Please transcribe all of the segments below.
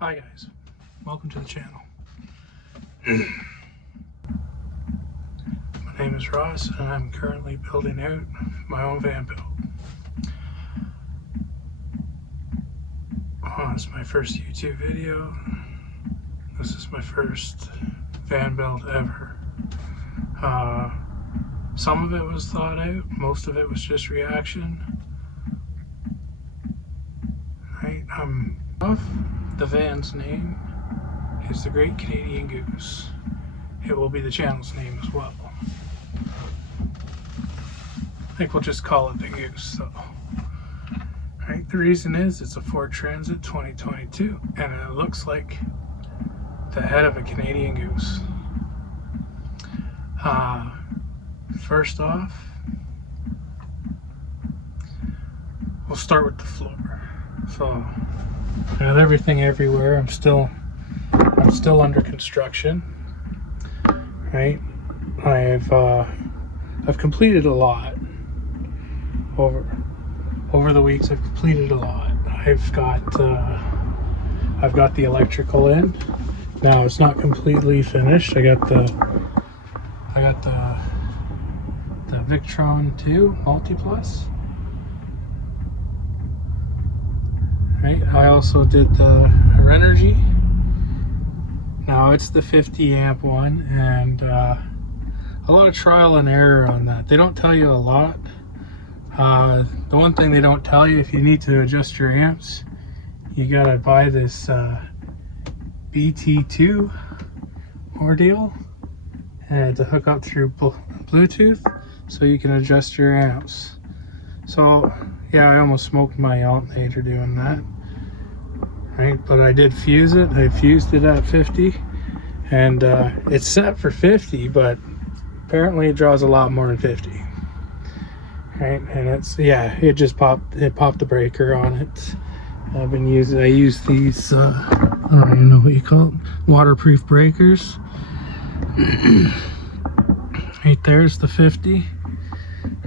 Hi guys, welcome to the channel. My name is Ross and I'm currently building out my own van build. This is my first YouTube video. This is my first van build ever. Some of it was thought out, most of it was just reaction. Right, the van's name is the Great Canadian Goose. It will be the channel's name as well. I think we'll just call it the Goose though. Right, the reason is it's a Ford Transit 2022 and it looks like the head of a Canadian goose. First off, we'll start with the floor. So I got everything everywhere. I'm still under construction. Right, I've completed a lot over the weeks. I've completed a lot. I've got the electrical in. Now it's not completely finished. I got the Youtuber.New Multi-Plus. Right, I also did the Energy. Now it's the 50 amp one, and a lot of trial and error on that. They don't tell you a lot. The one thing they don't tell you, if you need to adjust your amps, you gotta buy this BT2 ordeal and to hook up through Bluetooth so you can adjust your amps. So yeah, I almost smoked my alternator doing that. Right, but I did fuse it. I fused it at 50 and it's set for 50, but apparently it draws a lot more than 50. Right, and it just popped the breaker on it. I use these I don't even know what you call it, waterproof breakers. Right there's the 50.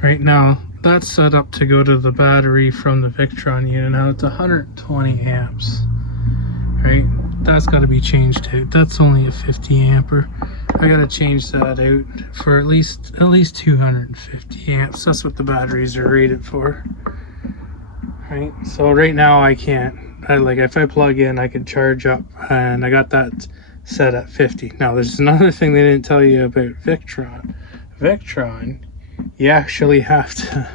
Right now that's set up to go to the battery from the Victron unit. Now it's 120 amps. Right, that's got to be changed out. That's only a 50 amper. I got to change that out for at least 250 amps. That's what the batteries are rated for. Right, so right now I can't. If I plug in, I can charge up, and I got that set at 50. Now there's another thing they didn't tell you about Victron. Victron, you actually have to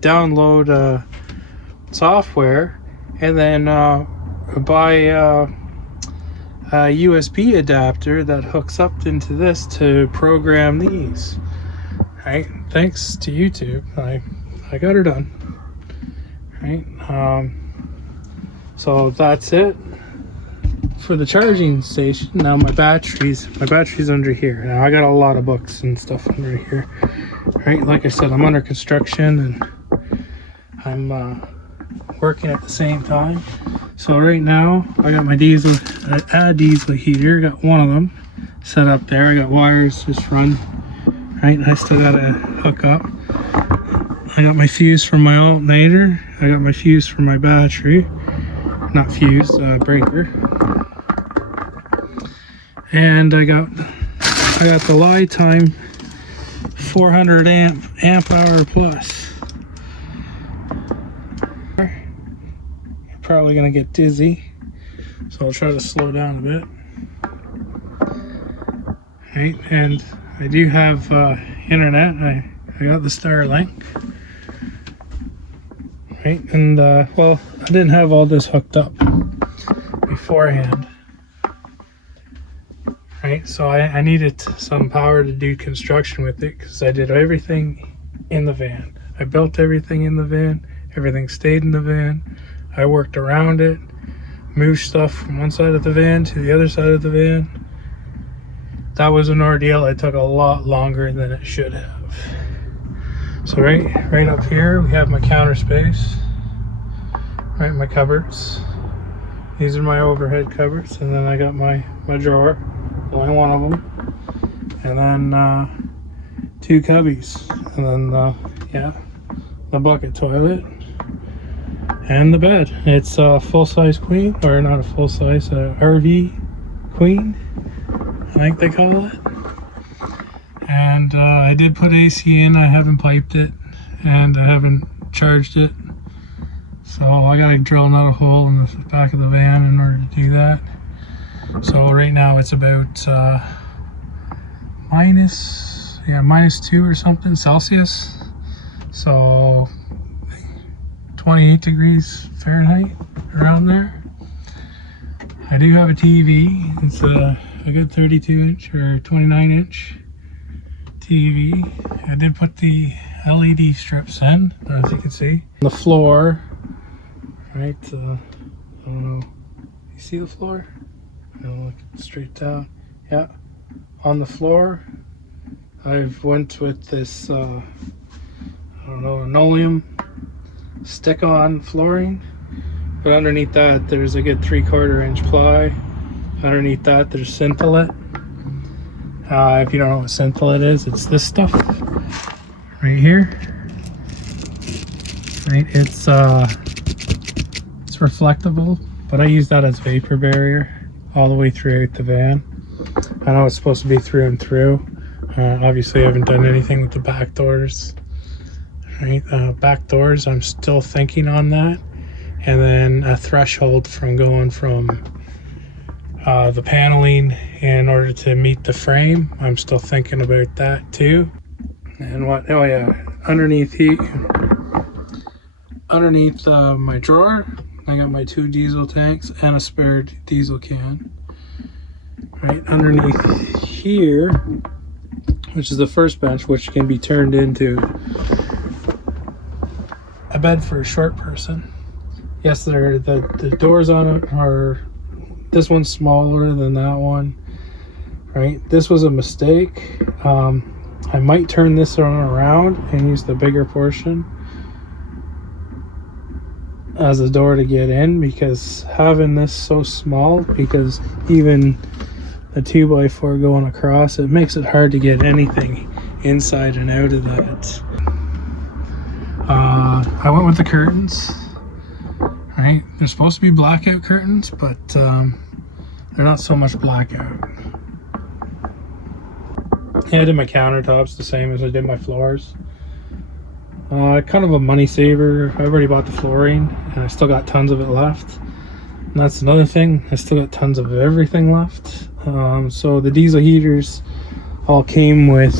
download software and then buy a USB adapter that hooks up into this to program these. Right, thanks to YouTube, I got her done. Right, so that's it for the charging station. Now my battery's under here. Now I got a lot of books and stuff under here. Right, like I said, I'm under construction and I'm working at the same time. So right now I got my diesel heater. Got one of them set up there. I got wires just run. Right, I still gotta hook up. I got my fuse from my alternator. I got my fuse from my battery. Not fuse, breaker. And I got the Lifetime 400 amp hour plus. You're probably gonna get dizzy, so I'll try to slow down a bit. Right, and I do have internet. I got the Starlink. Right, and well, I didn't have all this hooked up beforehand. Right, so I needed some power to do construction with it because I did everything in the van. I built everything in the van. Everything stayed in the van. I worked around it, moved stuff from one side of the van to the other side of the van. That was an ordeal. It took a lot longer than it should have. So right up here we have my counter space. Right, my cupboards. These are my overhead cupboards, and then I got my drawer, only one of them, and then 2 cubbies, and then yeah, the bucket toilet, and the bed. It's a full-size queen, or not a full-size, RV queen, I think they call it. And I did put AC in. I haven't piped it, and I haven't charged it. So I gotta drill another hole in the back of the van in order to do that. So right now it's about -2 or something Celsius. So 28 degrees Fahrenheit, around there. I do have a TV. It's a good 32-inch or 29-inch TV. I did put the LED strips in, as you can see. The floor, right? I don't know. You see the floor? I'll look straight down. Yeah, on the floor, I've went with this, I don't know, linoleum stick-on flooring. But underneath that, there's a good 3/4 inch ply. Underneath that, there's Synthelet. If you don't know what Synthelet is, it's this stuff right here. Right, it's reflectable, but I use that as vapor barrier all the way throughout the van. I know it's supposed to be through and through. Obviously, I haven't done anything with the back doors. Right, back doors, I'm still thinking on that. And then a threshold from going from the paneling in order to meet the frame. I'm still thinking about that too. And what, oh yeah, underneath my drawer, I got my 2 diesel tanks and a spare diesel can. Right underneath here, which is the first bench, which can be turned into a bed for a short person. Yes, the doors on it are, this one's smaller than that one, right? This was a mistake. I might turn this one around and use the bigger portion as a door to get in, because having this so small, because even the 2x4 going across, it makes it hard to get anything inside and out of that. I went with the curtains. Right, they're supposed to be blackout curtains, but they're not so much blackout. Yeah, I did my countertops the same as I did my floors. Kind of a money saver. I already bought the flooring, and I still got tons of it left. And that's another thing, I still got tons of everything left. So the diesel heaters all came with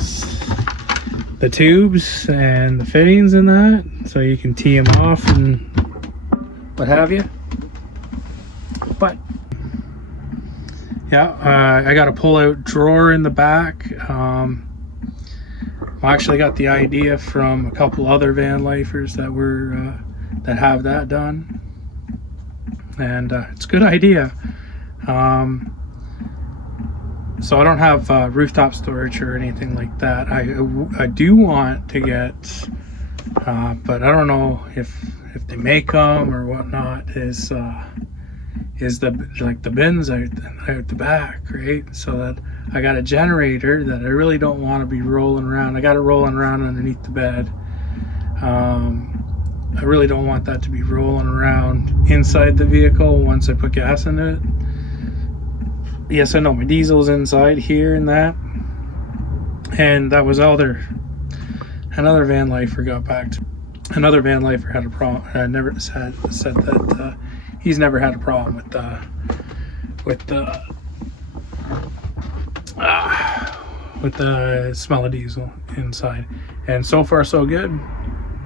the tubes and the fittings in that, so you can tee them off and what have you. But yeah, I got a pull-out drawer in the back. I actually got the idea from a couple other van lifers that were that have that done, and it's a good idea. So I don't have rooftop storage or anything like that. I do want to get, but I don't know if they make them or whatnot, is the bins out the back, right? So that I got a generator that I really don't want to be rolling around. I got it rolling around underneath the bed. I really don't want that to be rolling around inside the vehicle once I put gas in it. Yes, I know my diesel's inside here and that, and that was another van lifer got back to me. Another van lifer had a problem. Never said that he's never had a problem with the smell of diesel inside, and so far so good,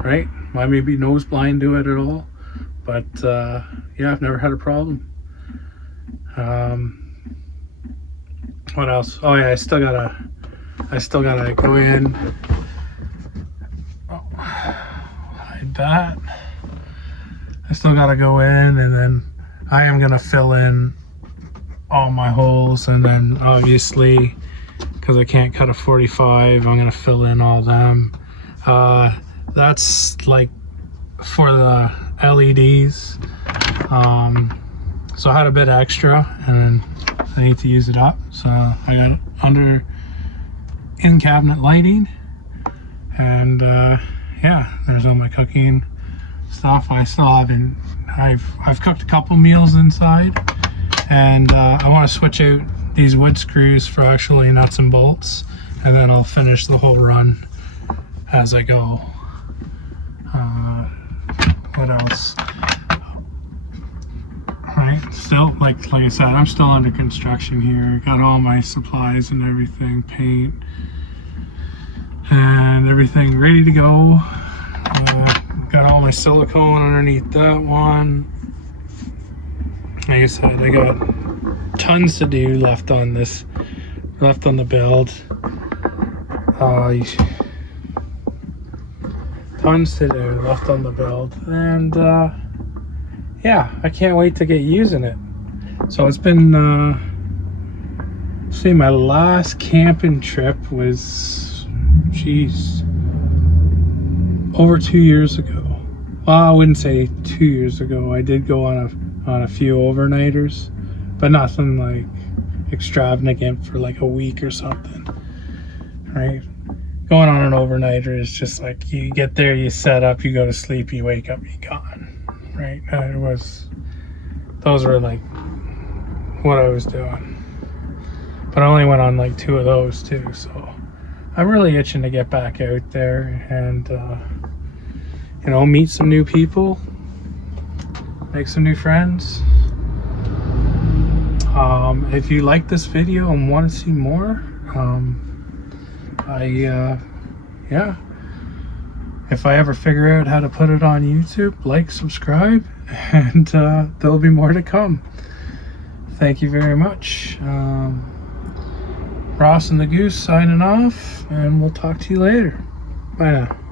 right? I may be nose blind to it at all, but yeah, I've never had a problem. What else? Oh yeah, I still gotta go in. Oh, hide that. I still gotta go in, and then I am gonna fill in all my holes, and then obviously, because I can't cut a 45, I'm gonna fill in all them. That's like for the LEDs. So I had a bit extra, and then I need to use it up. So I got it under in-cabinet lighting, and yeah, there's all my cooking stuff. I still haven't. I've cooked a couple meals inside, and I want to switch out these wood screws for actually nuts and bolts, and then I'll finish the whole run as I go. What else? Right, still, like I said, I'm still under construction here. Got all my supplies and everything, paint and everything ready to go. Got all my silicone underneath that one. Like I said, I got tons to do left on this, left on the build. Tons to do left on the build, and yeah, I can't wait to get using it. So it's been, see, my last camping trip was, geez, over 2 years ago. Well, I wouldn't say 2 years ago. I did go on a few overnighters, but nothing like extravagant for like a week or something, right? Going on an overnighter is just like, you get there, you set up, you go to sleep, you wake up, you're gone, right? Those were like what I was doing. But I only went on like 2 of those too, so I'm really itching to get back out there and, you know, meet some new people, make some new friends. If you like this video and want to see more, yeah, if I ever figure out how to put it on YouTube, like, subscribe, and there'll be more to come. Thank you very much. Ross and the Goose signing off, and we'll talk to you later. Bye now.